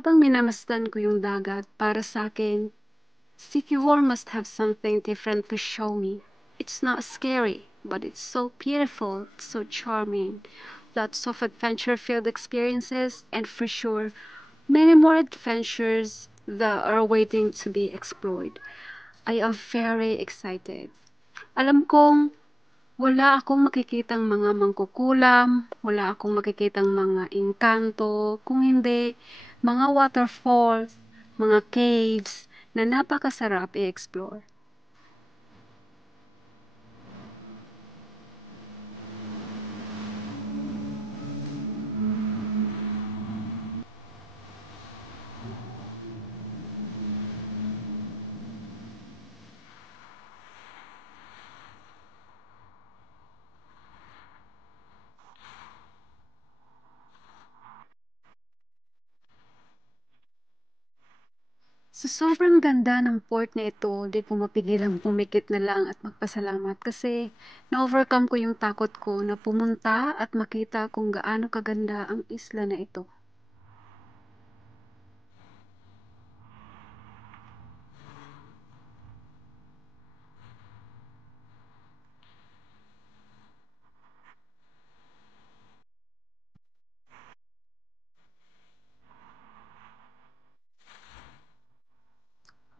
Habang minamasdan ko yung dagat, para sa akin, Sikihor must have something different to show me. It's not scary, but it's so beautiful, so charming. Lots of adventure-filled experiences, and for sure, many more adventures that are waiting to be explored. I am very excited. Alam kong wala akong makikitang mga mangkukulam, wala akong makikitang mga engkanto, kung hindi mga waterfalls, mga caves na napakasarap i-explore. Sa sobrang ganda ng port na ito, di ko mapigilang pumikit na lang at magpasalamat kasi na-overcome ko yung takot ko na pumunta at makita kung gaano kaganda ang isla na ito.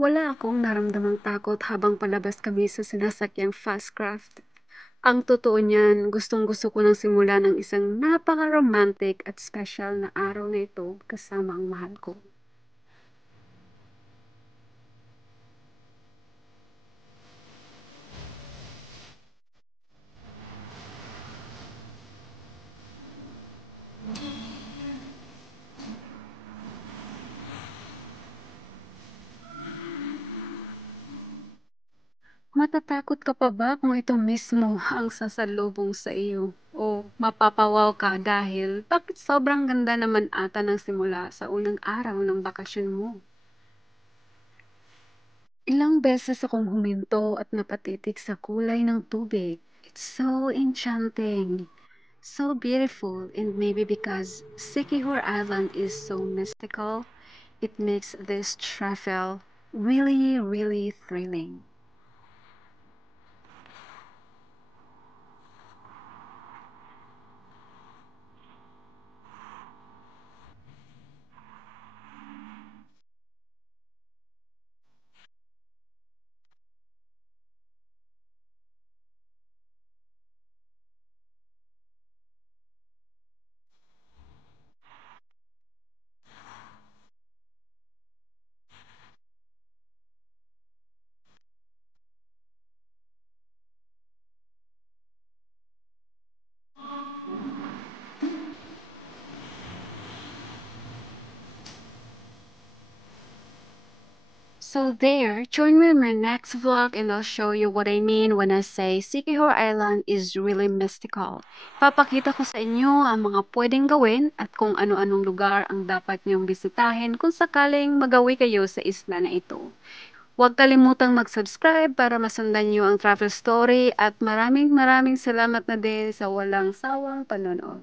Wala akong naramdamang takot habang palabas kami sa sinasakyang Fastcraft. Ang totoo niyan, gustong-gusto ko ng simulan ng isang napaka-romantic at special na araw na ito kasama ang mahal ko. Matatakot ka pa ba kung ito mismo ang sasalubong sa iyo? O mapapawaw ka dahil bakit sobrang ganda naman ata ng simula sa unang araw ng bakasyon mo? Ilang beses akong huminto at napatitig sa kulay ng tubig. It's so enchanting, so beautiful, and maybe because Sikihor Island is so mystical, it makes this travel really, really thrilling. So there, join me in my next vlog and I'll show you what I mean when I say Sikihor Island is really mystical. Papakita ko sa inyo ang mga pwedeng gawin at kung ano-anong lugar ang dapat niyong bisitahin kung sakaling magawi kayo sa isla na ito. Huwag kalimutang mag-subscribe para masundan niyo ang travel story at maraming maraming salamat na din sa walang sawang panonood.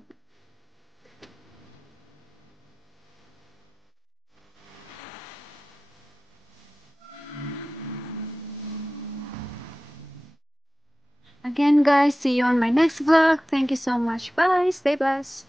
Again guys, see you on my next vlog. Thank you so much. Bye. Stay blessed.